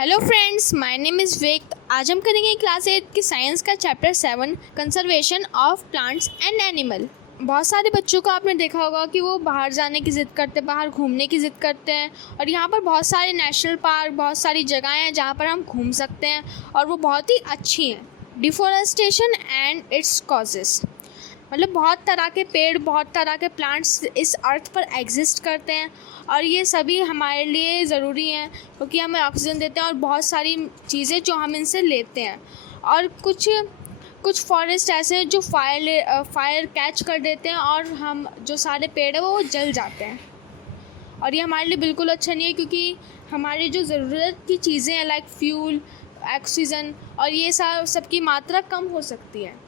Hello friends, my name is वेक। आज हम करेंगे क्लास 8 की साइंस का chapter 7 conservation of plants and animal. बहुत सारे बच्चों को आपने देखा होगा कि वो बाहर जाने की ज़िद करते हैं, बाहर घूमने की ज़िद करते हैं। और यहाँ पर बहुत सारे नेशनल पार्क, बहुत सारी जगहें हैं जहाँ पर हम घूम सकते हैं और वो बहुत ही अच्छी हैं। डिफॉरेस्टेशन एंड इट्स कॉजेज़, मतलब बहुत तरह के पेड़, बहुत तरह के प्लांट्स इस अर्थ पर एग्जिस्ट करते हैं और ये सभी हमारे लिए ज़रूरी हैं क्योंकि हमें ऑक्सीजन देते हैं और बहुत सारी चीज़ें जो हम इनसे लेते हैं। और कुछ फॉरेस्ट ऐसे हैं जो फायर कैच कर देते हैं और हम जो सारे पेड़ हैं वो जल जाते हैं। और ये हमारे लिए बिल्कुल अच्छा नहीं है क्योंकि हमारी जो ज़रूरत की चीज़ें हैं लाइक फ्यूल, ऑक्सीजन और ये सब की मात्रा कम हो सकती है।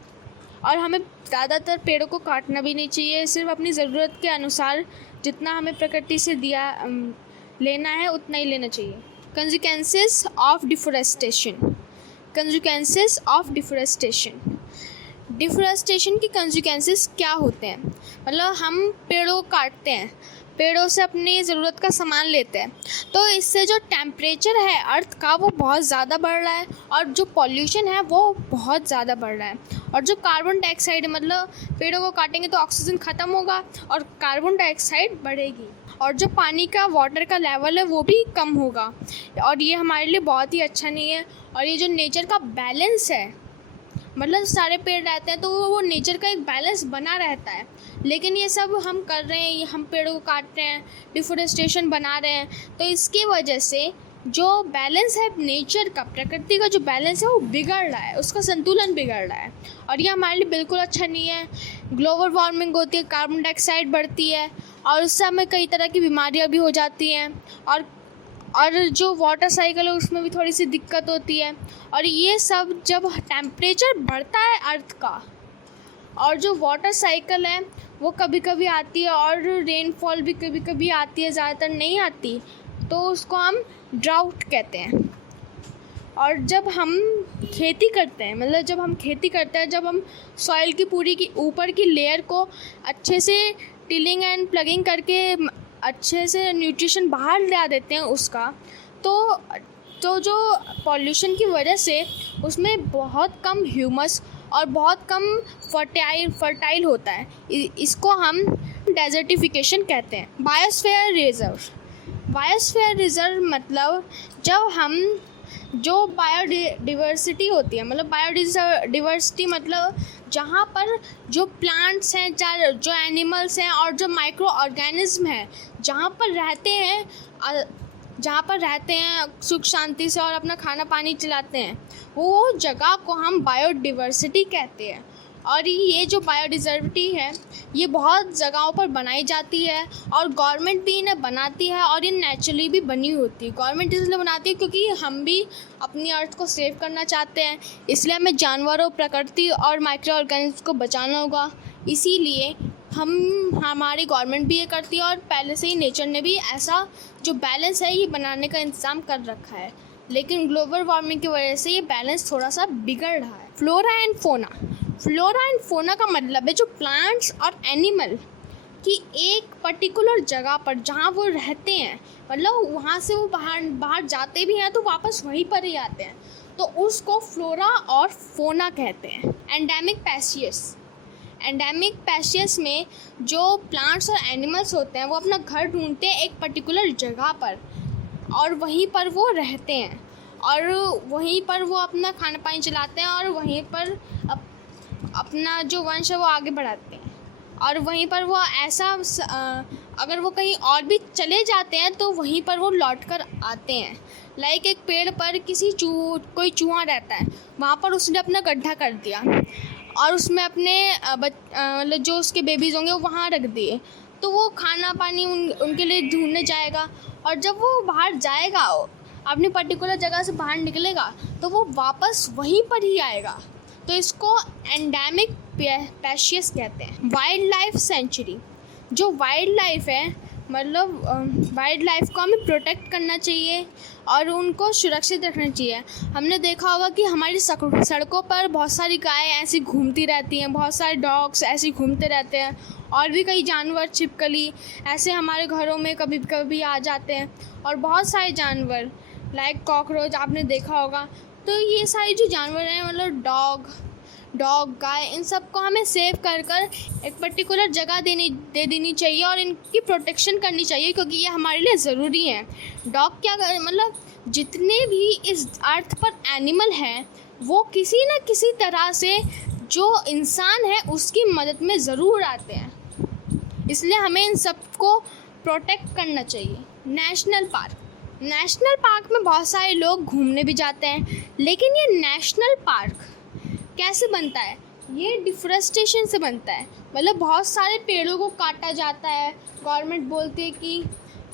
और हमें ज़्यादातर पेड़ों को काटना भी नहीं चाहिए, सिर्फ अपनी ज़रूरत के अनुसार जितना हमें प्रकृति से लेना है उतना ही लेना चाहिए। Consequences of deforestation. Consequences of deforestation, deforestation की कंसिक्वेंसेस क्या होते हैं? मतलब हम पेड़ों को काटते हैं, पेड़ों से अपनी ज़रूरत का सामान लेते हैं, तो इससे जो टेम्परेचर है अर्थ का वो बहुत ज़्यादा बढ़ रहा है और जो पॉल्यूशन है वो बहुत ज़्यादा बढ़ रहा है। और जो कार्बन डाइऑक्साइड, मतलब पेड़ों को काटेंगे तो ऑक्सीजन ख़त्म होगा और कार्बन डाइऑक्साइड बढ़ेगी और जो पानी का, वाटर का लेवल है वो भी कम होगा और ये हमारे लिए बहुत ही अच्छा नहीं है। और ये जो नेचर का बैलेंस है, मतलब सारे पेड़ रहते हैं तो वो नेचर का एक बैलेंस बना रहता है, लेकिन ये सब हम कर रहे हैं, हम पेड़ों को काट रहे हैं, डिफॉरेस्टेशन बना रहे हैं, तो इसकी वजह से जो बैलेंस है नेचर का, प्रकृति का जो बैलेंस है वो बिगड़ रहा है, उसका संतुलन बिगड़ रहा है और ये हमारे लिए बिल्कुल अच्छा नहीं है। ग्लोबल वार्मिंग होती है, कार्बन डाइऑक्साइड बढ़ती है और उससे हमें कई तरह की बीमारियां भी हो जाती हैं और जो वाटर साइकिल है उसमें भी थोड़ी सी दिक्कत होती है। और ये सब जब टेम्परेचर बढ़ता है अर्थ का और जो वाटर साइकिल है वो कभी कभी आती है और रेनफॉल भी कभी कभी आती है, ज़्यादातर नहीं आती, तो उसको हम ड्राउट कहते हैं। और जब हम खेती करते हैं, मतलब जब हम खेती करते हैं, जब हम सॉइल की पूरी की ऊपर की लेयर को अच्छे से टिलिंग एंड प्लगिंग करके अच्छे से न्यूट्रिशन बाहर ला देते हैं उसका, तो जो पॉल्यूशन की वजह से उसमें बहुत कम ह्यूमस और बहुत कम फर्टाइल होता है। इसको हम डेजर्टिफिकेशन कहते हैं। Biosphere reserve. बायोस्फीयर रिजर्व मतलब जब हम जो बायोडिवर्सिटी होती है, मतलब बायोडिवर्सिटी मतलब जहाँ पर जो प्लांट्स हैं, जो एनिमल्स हैं और जो माइक्रो ऑर्गेनिज्म हैं जहाँ पर रहते हैं सुख शांति से और अपना खाना पानी चलाते हैं, वो जगह को हम बायोडिवर्सिटी कहते हैं। और ये जो बायोडिवर्सिटी है ये बहुत जगहों पर बनाई जाती है और गवर्नमेंट भी इन्हें बनाती है और ये नेचुरली भी बनी होती है। गवर्नमेंट इसलिए बनाती है क्योंकि हम भी अपनी अर्थ को सेव करना चाहते हैं, इसलिए हमें जानवरों, प्रकृति और माइक्रो ऑर्गेनिज्म को बचाना होगा। इसीलिए हमारी गवर्नमेंट भी ये करती है और पहले से ही नेचर ने भी ऐसा जो बैलेंस है ये बनाने का इंतज़ाम कर रखा है, लेकिन ग्लोबल वार्मिंग की वजह से ये बैलेंस थोड़ा सा बिगड़ रहा है। Flora and fauna. Flora and fauna का मतलब है जो प्लांट्स और एनिमल की एक पर्टिकुलर जगह पर जहाँ वो रहते हैं, मतलब वहाँ से वो बाहर जाते भी हैं तो वापस वहीं पर ही आते हैं, तो उसको फ्लोरा और फोना कहते हैं। एंडेमिक पैसियस। एंडेमिक पैसियस में जो प्लांट्स और एनिमल्स होते हैं वो अपना घर ढूंढते हैं एक पर्टिकुलर जगह पर और वहीं पर वो रहते हैं और वहीं पर वो अपना खाना पानी चलाते हैं और वहीं पर अपना जो वंश है वो आगे बढ़ाते हैं। और वहीं पर वो अगर वो कहीं और भी चले जाते हैं तो वहीं पर वो लौट कर आते हैं। लाइक एक पेड़ पर कोई चूहा रहता है, वहाँ पर उसने अपना गड्ढा कर दिया और उसमें अपने मतलब जो उसके बेबीज़ होंगे वो वहाँ रख दिए, तो वो खाना पानी उनके लिए ढूंढने जाएगा और जब वो बाहर जाएगा, अपनी पर्टिकुलर जगह से बाहर निकलेगा, तो वो वापस वहीं पर ही आएगा, तो इसको एंडेमिक पैसियस कहते हैं। Wild life sanctuary. जो वाइल्ड लाइफ है, मतलब वाइल्ड लाइफ को हमें प्रोटेक्ट करना चाहिए और उनको सुरक्षित रखना चाहिए। हमने देखा होगा कि हमारी सड़कों पर बहुत सारी गायें ऐसी घूमती रहती हैं, बहुत सारे डॉग्स ऐसे घूमते रहते हैं और भी कई जानवर, छिपकली ऐसे हमारे घरों में कभी कभी आ जाते हैं और बहुत सारे जानवर लाइक कॉकरोच आपने देखा होगा। तो ये सारी जो जानवर हैं मतलब डॉग गाय, इन सब को हमें सेव कर एक पर्टिकुलर जगह दे देनी चाहिए और इनकी प्रोटेक्शन करनी चाहिए, क्योंकि ये हमारे लिए ज़रूरी है। डॉग क्या कर मतलब जितने भी इस अर्थ पर एनिमल हैं वो किसी न किसी तरह से जो इंसान है उसकी मदद में ज़रूर आते हैं, इसलिए हमें इन सबको प्रोटेक्ट करना चाहिए। नेशनल पार्क में बहुत सारे लोग घूमने भी जाते हैं, लेकिन ये नेशनल पार्क कैसे बनता है? ये डिफोरेस्टेशन से बनता है। मतलब बहुत सारे पेड़ों को काटा जाता है, गवर्नमेंट बोलती है कि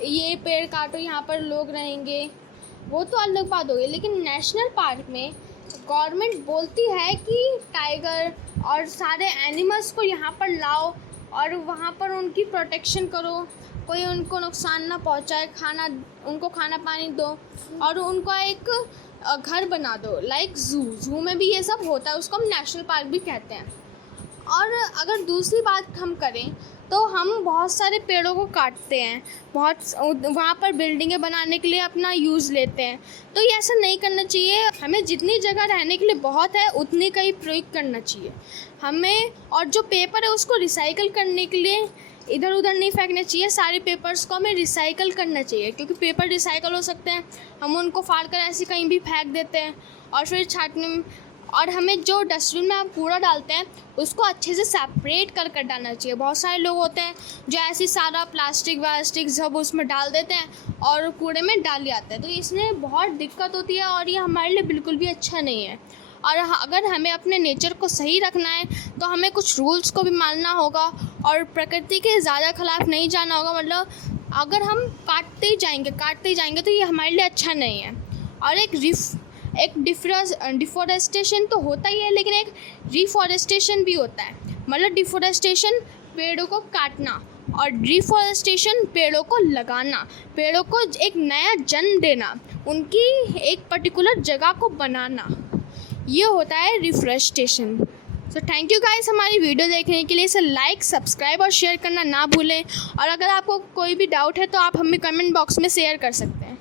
ये पेड़ काटो यहाँ पर लोग रहेंगे, वो तो अलग बात हो गई। लेकिन नेशनल पार्क में गवर्नमेंट बोलती है कि टाइगर और सारे एनिमल्स को यहाँ पर लाओ और वहाँ पर उनकी प्रोटेक्शन करो, कोई उनको नुकसान ना पहुँचाए, उनको खाना पानी दो और उनका एक घर बना दो। लाइक ज़ू में भी ये सब होता है, उसको हम नेशनल पार्क भी कहते हैं। और अगर दूसरी बात हम करें तो हम बहुत सारे पेड़ों को काटते हैं, वहाँ पर बिल्डिंगें बनाने के लिए अपना यूज़ लेते हैं। तो ये ऐसा नहीं करना चाहिए। हमें जितनी जगह रहने के लिए बहुत है उतनी का ही प्रयोग करना चाहिए हमें। और जो पेपर है उसको रिसाइकल करने के लिए इधर उधर नहीं फेंकना चाहिए। सारे पेपर्स को हमें रिसाइकल करना चाहिए, क्योंकि पेपर रिसाइकल हो सकते हैं। हम उनको फाड़ कर ऐसे कहीं भी फेंक देते हैं और फिर छाटने में, और हमें जो डस्टबिन में हम कूड़ा डालते हैं उसको अच्छे से सेपरेट कर डालना चाहिए। बहुत सारे लोग होते हैं जो ऐसे सारा प्लास्टिक सब उसमें डाल देते हैं और कूड़े में डाल जाते हैं, तो इसमें बहुत दिक्कत होती है और ये हमारे लिए बिल्कुल भी अच्छा नहीं है। और अगर हमें अपने नेचर को सही रखना है तो हमें कुछ रूल्स को भी मानना होगा और प्रकृति के ज़्यादा खिलाफ नहीं जाना होगा। मतलब अगर हम काटते ही जाएंगे तो ये हमारे लिए अच्छा नहीं है। और एक डिफोरेस्टेशन तो होता ही है, लेकिन एक रिफॉरेस्टेशन भी होता है। मतलब डिफोरेस्टेशन पेड़ों को काटना और रिफॉरेस्टेशन पेड़ों को लगाना, पेड़ों को एक नया जन्म देना, उनकी एक पर्टिकुलर जगह को बनाना, ये होता है reforestation. So thank you guys हमारी वीडियो देखने के लिए। इसे लाइक, सब्सक्राइब और शेयर करना ना भूलें। और अगर आपको कोई भी डाउट है तो आप हमें कमेंट बॉक्स में शेयर कर सकते हैं।